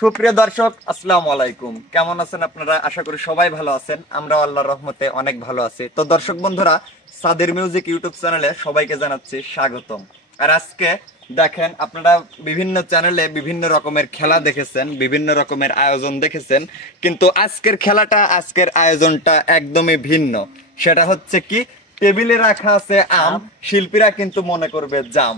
সুপ্রিয় দর্শক, আসসালামু আলাইকুম। কেমন আছেন আপনারা? আশা করি সবাই ভালো আছেন। আমরা আল্লাহর রহমতে অনেক ভালো আছি। তো দর্শক বন্ধুরা, সাদের মিউজিক ইউটিউব চ্যানেলে সবাইকে জানাচ্ছি স্বাগতম। আর আজকে দেখেন, আপনারা বিভিন্ন চ্যানেলে বিভিন্ন রকমের খেলা দেখেছেন, বিভিন্ন রকমের আয়োজন দেখেছেন, কিন্তু আজকের আয়োজনটা একদমই ভিন্ন। সেটা হচ্ছে কি, টেবিলে রাখা আছে আম, শিল্পীরা কিন্তু মনে করবে জাম।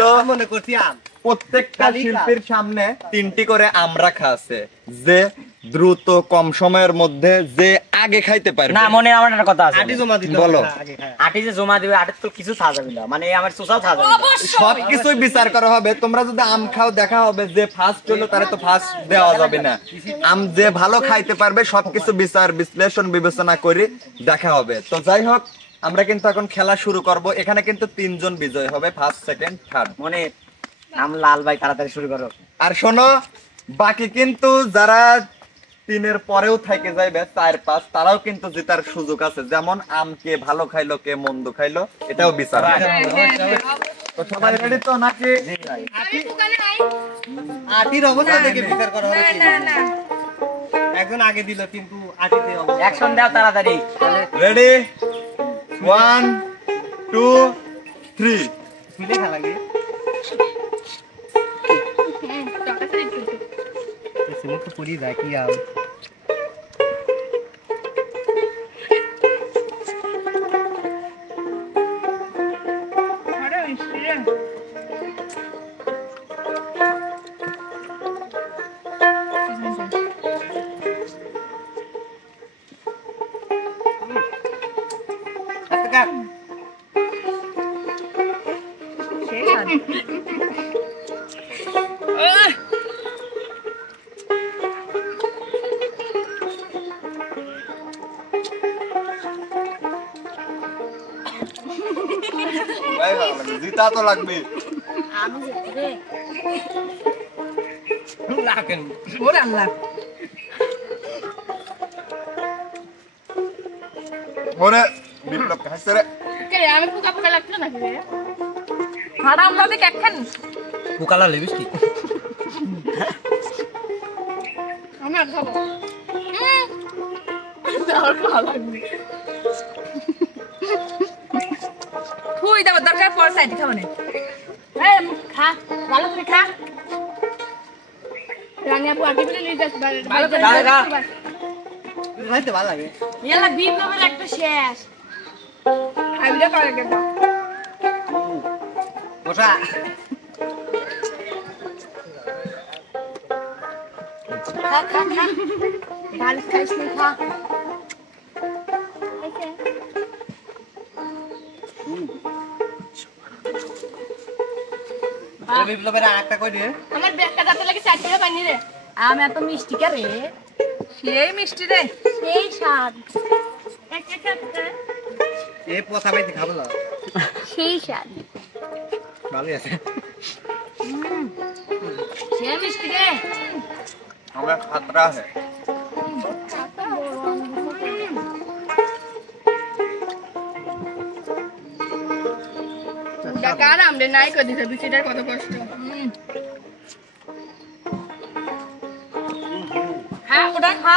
তো মনে করছি আম। প্রত্যেকটা শিল্পীর সামনে 3টি করে আম রাখা আছে। যে দ্রুত কম সময়ের মধ্যে যে আগে খাইতে পারবে। না, মনে আমার একটা কথা আছে। আটি জমা দিতে বলো। আটি যে জমা দিবে, আটি তো কিছু থাকা যাবে না, মানে আমার সোসাও থাকা যাবে না। সবকিছুই বিচার করা হবে। তোমরা যদি আম খাও, দেখা হবে যে ফার্স্ট হলো তারে তো ফার্স্ট দেওয়া যাবে না। আম যে ভালো খাইতে পারবে সবকিছু বিচার বিশ্লেষণ বিবেচনা করে দেখা হবে। তো যাই হোক, আমরা কিন্তু এখন খেলা শুরু করব। এখানে কিন্তু 3 জন বিজয় হবে, ফার্স্ট, সেকেন্ড, থার্ড। মনে আম লাল ভাই, তাড়াতাড়ি শুরু করো। আর শোনো, বাকি কিন্তু যারা 3-এর পরেও থেকে যাইবে 4-5, তারাও কিন্তু জেতার সুযোগ আছে। যেমন আম কে ভালো খাইলো, কে মন্দ খাইলো, এটাও বিচার হবে। তো সবাই রেডি তো নাকি? আটির অবস্থা দেখে বিচার করা হবে। একজন আগে দিল কিন্তু আটিতে অ্যাকশন দাও তাড়াতাড়ি। রেডি, 1 2 3। মিলে খেলা লাগে। এসে তো পুরি দেখি আম। জিতা তো লাগবে। ওরে বিপ্লব খাইছে রে। আমি পোকা পোকা লাগছিল নাকি রে? হারাম ভাবে কেক খান। পোকালা লেবিস কি? আমি আর খাবো। আর ভালো লাগবে। তুই দাও দরকার পর সাইড খাবো না। এই খা, ভালো করে খা। রানী আপু আগে বলে নিয়ে যাস ভালো করে খা। খাইতে ভালো লাগে। ইয়ালা বিপ্লবের একটা শেষ। খাইলে পারে কেন? বসা। খা খা খা। ভালো খাইস নি, খা। বিপ্লবের আরেকটা কই দিয়ে। আমার ব্যাগটা দাঁতে লাগে চাট দিয়ে পানি রে। আম এত মিষ্টি কে রে? সেই মিষ্টি রে, সেই স্বাদ। এক এক এক। এই পোতা বাইতে খাবো না। সেই স্বাদ। ভালোই আছে। সেই মিষ্টি রে। हमें खतरा है। ডাকার আমরে নাই করে দিছে, বিচিটার কত কষ্ট। হ্যাঁ ওটা খা।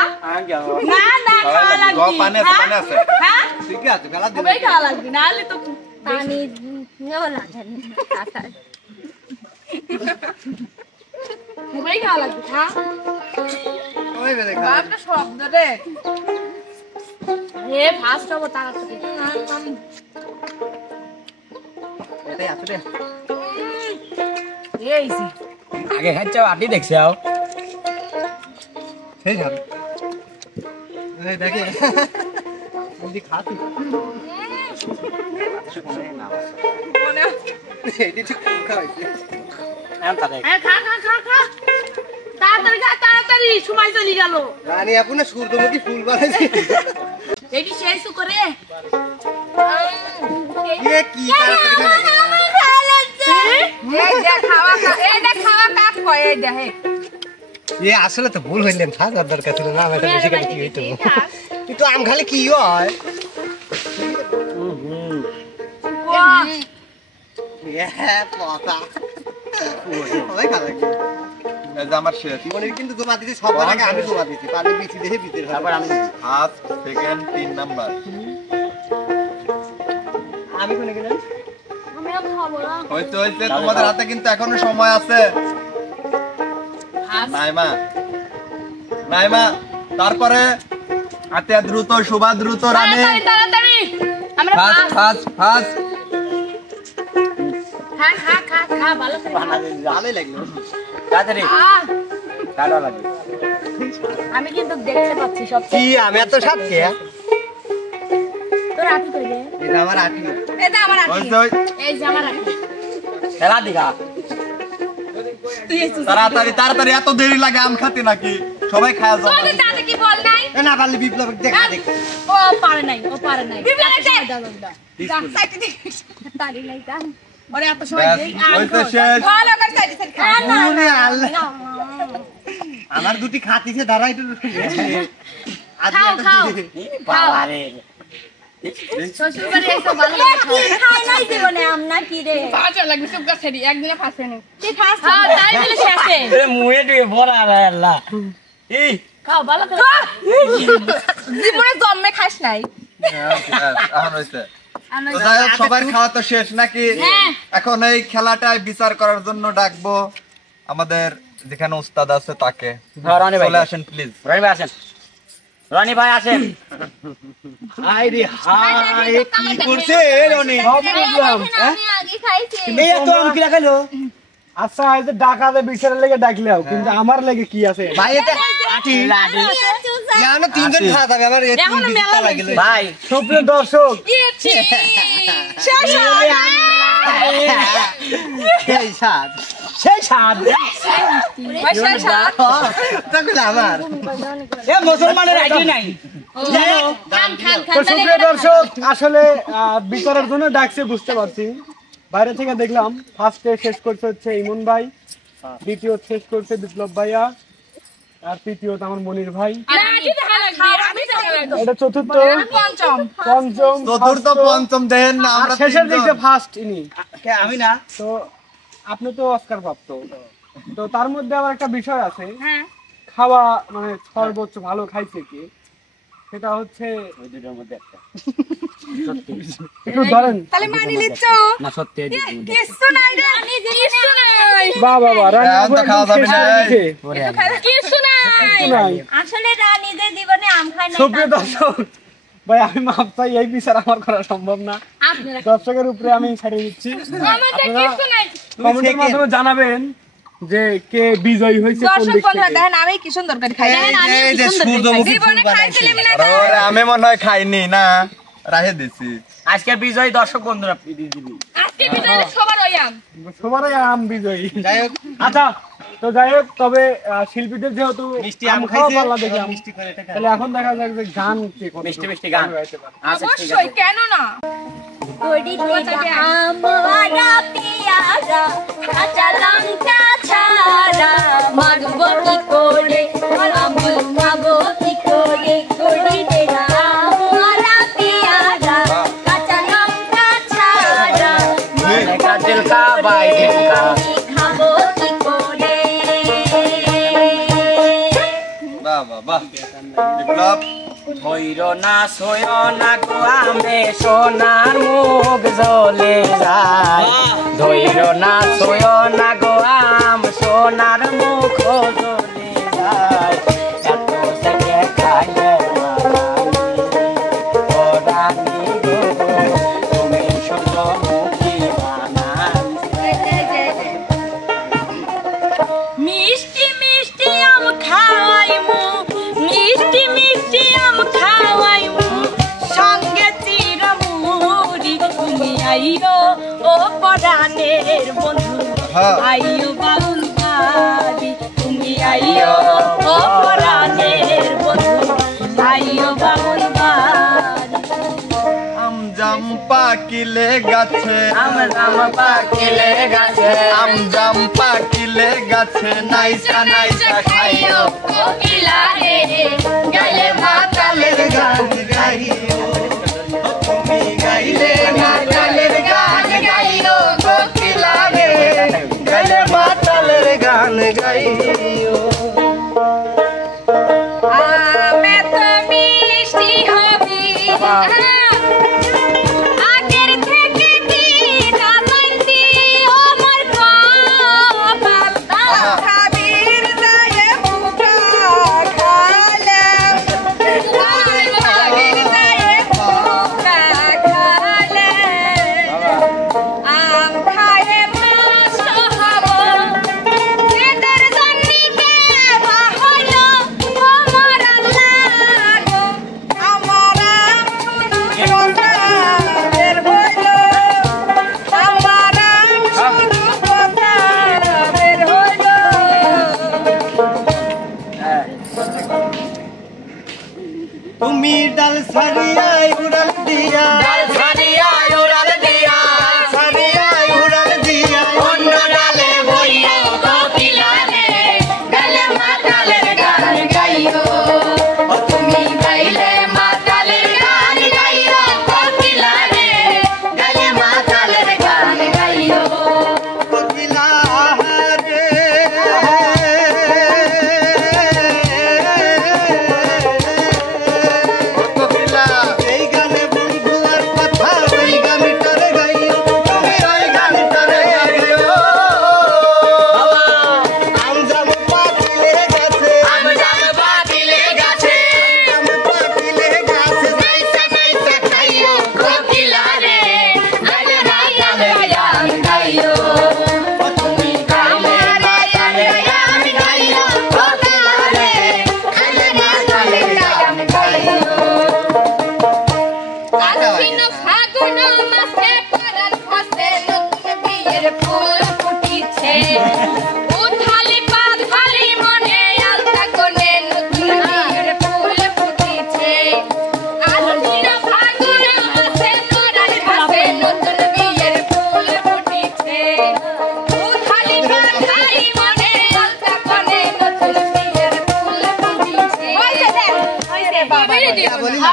না না খাওয়া লাগবে। পানি আছে। হ্যাঁ ঠিক আছে, খেলা দিন। সবাই খাওয়া লাগবে, নাহলে তো পানি নেওয়া লাগে না। সবাই খাওয়া লাগবে। খা। ওই বেলে খা। বাপটা শব্দ রে। হে ফাস্ট হবো তাড়াতাড়ি। এটাই আছে রে। এই সি আগে খাচ্ছাও, আটি দেখছাও। সেই খাবে। এই দেখে। যদি খাতি। মনে এটি ঠিক খাইছে। আম তাড়াতাড়ি। হ্যাঁ খা খা খা খা। তাড়াতাড়ি খা, তাড়াতাড়ি সময় চলে গেল। রানী আপু না সূর্যমুখী ফুল বানাইছে। এটি শেষ করে। এ কি তাড়াতাড়ি খাবে। খাওয়া কাক কয় এই দেখে। এ আসলে তো ভুল হইলেন, থাকার দরকার ছিল না। আমি বেশি খালি কি হইতো। কিন্তু আম খালি কি হয়? এ পতা। ওই খালা কি? এই যে আমার শেষ জীবনের কিন্তু জমা দিতে সবার আগে আমি জমা দিতে পারলে বিচি দেখে বিচের তারপর আমি ফার্স্ট সেকেন্ড 3 নাম্বার আমি কোনে গেলাম আমিও খাবো না হইছে তোমাদের হাতে কিন্তু এখনো সময় আছে নাইমা তারপরে হাতে দ্রুত শোভা দ্রুত রানী তাড়াতাড়ি আমরা ফার্স্ট খা ভালো করে খা। ভালোই লাগলো তাড়াতাড়ি আহ, টাটা লাগে আমি কিন্তু দেখতে পাচ্ছি সব কি আমি এত সাথে তোর আটি করে দে এটা আমার আটি এটা আমার আটি হইছে এই যে আমার আটি খেলা দিঘা তুই এসে তাড়াতাড়ি এত দেরি লাগে আম খাতে নাকি সবাই খায় যাও তোদের দাদা কি বল নাই না পারলে বিপ্লব দেখা দেখ ও পারে নাই বিপ্লব যা সাইতে দে তালি নাই যা ওরে এত সময় দেই হইছে শেষ ভালো করে সাইতে সাইতে খা ওরে আল্লাহ আমার দুটি খাতিছে দাঁড়াই তো খাও বাবা রে শ্বশুর বাড়ি এসে ভালো করে খাও খাই নাই জীবনে আমনা কি রে পাঁচ লাগবে সুগা ছেড়ি একদিনে ফাসে নি কি খাস হ্যাঁ তাই বলে শেষে এ মুয়ে তুই বড়া রে আল্লাহ এই খাও ভালো করে জীবনে জন্মে খাস নাই এখন হইছে তো যাই হোক, সবার খাওয়া তো শেষ নাকি হ্যাঁ। এখন এই খেলাটায় বিচার করার জন্য ডাকবো আমাদের যেখানে উস্তাদ আছে তাকে হ্যাঁ, রনি ভাই। চলে আসেন প্লিজ রনি ভাই আসেন রনি ভাই আসেন হাই রে হাই কি করছে রনি আমি আগে খাইছি এই তো আম কি রাখালো আচ্ছা এই যে ডাকাতে বিচারের লেগে ডাকলেও কিন্তু আমার লেগে কি আছে ভাই এটা আটি জানো তিনজন খাওয়া যাবে আমার এই এখনো মেলা লাগলো ভাই সুপ্রিয় দর্শক শেষ এই সাত সেই স্বাদ শেষ তাহলে আমার এ মুসলমানের আইডি নাই খান খান তো সুপ্রিয় দর্শক আসলে বিচারের জন্য ডাকছে বুঝতে পারছি বাইরে থেকে দেখলাম ফার্স্টে শেষ করছে হচ্ছে ইমন ভাই দ্বিতীয় শেষ করছে বিপ্লব ভাইয়া আর তৃতীয় আমার মনির ভাই এটা চতুর্থ পঞ্চম পঞ্চম চতুর্থ ষষ্ঠ, পঞ্চম দেন না আর আমরা শেষের দিকে তিনজন। ফার্স্ট ইনি আমি না তো আপনি তো অস্কার প্রাপ্ত তো তার মধ্যে আবার একটা বিষয় আছে হ্যাঁ খাওয়া মানে সর্বোচ্চ ভালো খাইছে কি সেটা হচ্ছে ওই দুটোর মধ্যে একটা একটু ধরেন তাহলে মানি লিচ্ছ না সত্যি এই দুটোর মধ্যে কিছু নাই রে কিছু নাই বাহ বাবা রান্না হ্যাঁ, তো খাওয়া যাবে না, এই। কিছু নাই নাই আসলে রানীদের জীবনে আম খাই নাই সুপ্রিয় দর্শক ভাই আমি মাপ চাই এই বিচার আমার করা সম্ভব না আপনারা দর্শকের উপরে আমি ছাড়িয়ে দিচ্ছি আমাদের কিছু নাই কমেন্টের মাধ্যমে জানাবেন যে কে বিজয়ী হয়েছে কোন দর্শক দিক বন্ধুরা থেকে দেখেন আমি কি সুন্দর করে খাই দেখেন আমি এই কি যে সুন্দর করে খাই। সূর্যমুখী জীবনে ফুল খাইছিলাম না আরে আমি মনে হয় খাইনি না রাহে দিছি আজকে বিজয় দর্শক বন্ধুরা আজকে ভিডিওতে সবার ওয়াম সবারই আম বিজয়ী যাই হোক আচ্ছা তো যাই হোক তবে শিল্পীদের যেহেতু মিষ্টি আম আম খাওয়া খাইছে পাল্লা দেখলাম মিষ্টি করে এটা তাহলে এখন দেখা যাক যে গান কে কত মিষ্টি মিষ্টি গান। গাইতে পারে। আচ্ছা ঠিক অবশ্যই আছে কেন না গড়িতে আমরা পিয়ারা কাঁচা লঙ্কা ছাড়া মারব কি করে আমল খাবো কি করে গড়িতে আমরা পিয়ারা কাঁচা লঙ্কা ছাড়া কা দিল কা বাই দিল কা খাবো কি করে বাহ বাহ বাহ বিপ্লব ধৈর না সয় না গো আমে সোনার মুখ জ্বলে যায় ধৈর না সয় না গো আম সোনার মুখ জ্বলে যায় এত থেকে খাইলে রানী গো তুমি সূর্যমুখী বানাই মিষ্টি মিষ্টি আম খাওয়াইমু মিষ্টি মিষ্টি আম খাওয়াইমু সঙ্গে চিরমুড়ি তুমি আইও ও পরাণের বন্ধু হ্যাঁ। আইও বাউল বাড়ি তুমি আইও ও পরাণের বন্ধু আইও বাউল বাড়ি আম জাম পাকিলে গাছে আম জাম পাকিলে গাছে আম জাম পাকিলে গাছে নাইসা নাইসা খাইও কোকিলা রে গাইলে মাতালের গান গাইও তুমি গাইলে না গালের গান গাইও কোকিলা রে গাইলে মাতালের গান গাইও আমে তো মিষ্টি হবি আগের থেকে কি না জানতি আমার কপাল খাবির যায় মুখা খালে খাবির যায় মুখা খালে আম খায়ে মাস হব এদের জন্নিতে বাহলো আমার আল্লাহ গো আমার আম শুধু কথার হইলো আমার আম শুধু কথার হইলো তুমি ডাল সারিয়ায় উড়াল দিয়া সারিয়ায় উড়াল দিয়া সারিয়ায় উড়াল দিয়া অন্য ডালে বইয়া কোকিলারে গালে মাতালের গান গাইও ও তুমি গাইলে মাতালের গান গাইও কোকিলারে গালে মাতালের গান গাইও কোকিলা রে কোকিলা এই গানে বন্ধুর কথা ওই গানটারে গাইও তুমি ওই গানটারে গাইও আম জাম পাতিলে গাছে আম জাম পাতিলে গাছে আম পাতিলে গাছে যাইসা যাইসা খাইও কোকিলারে গালে মাতালের গান গাইও ও তুমি গাইলে মাতালের গান গাইও কোকিলারে গালে মাতালের গান গাইও আশ্বিন ফাগুন মাসে পরাণ মাসে নতুন বিয়ের ফুল ফুটিছে উথালি পাথালি মনে আলতা কোণে নতুন বিয়ের ফুল ফুটিছে আশ্বিন ফাগুন মাসে পরাণ মাসে নতুন বিয়ের ফুল ফুটিছে উথালি পাথালি মনে আলতা কোণে নতুন বিয়ের ফুল ফুটিছে হইছে বাবা বলি না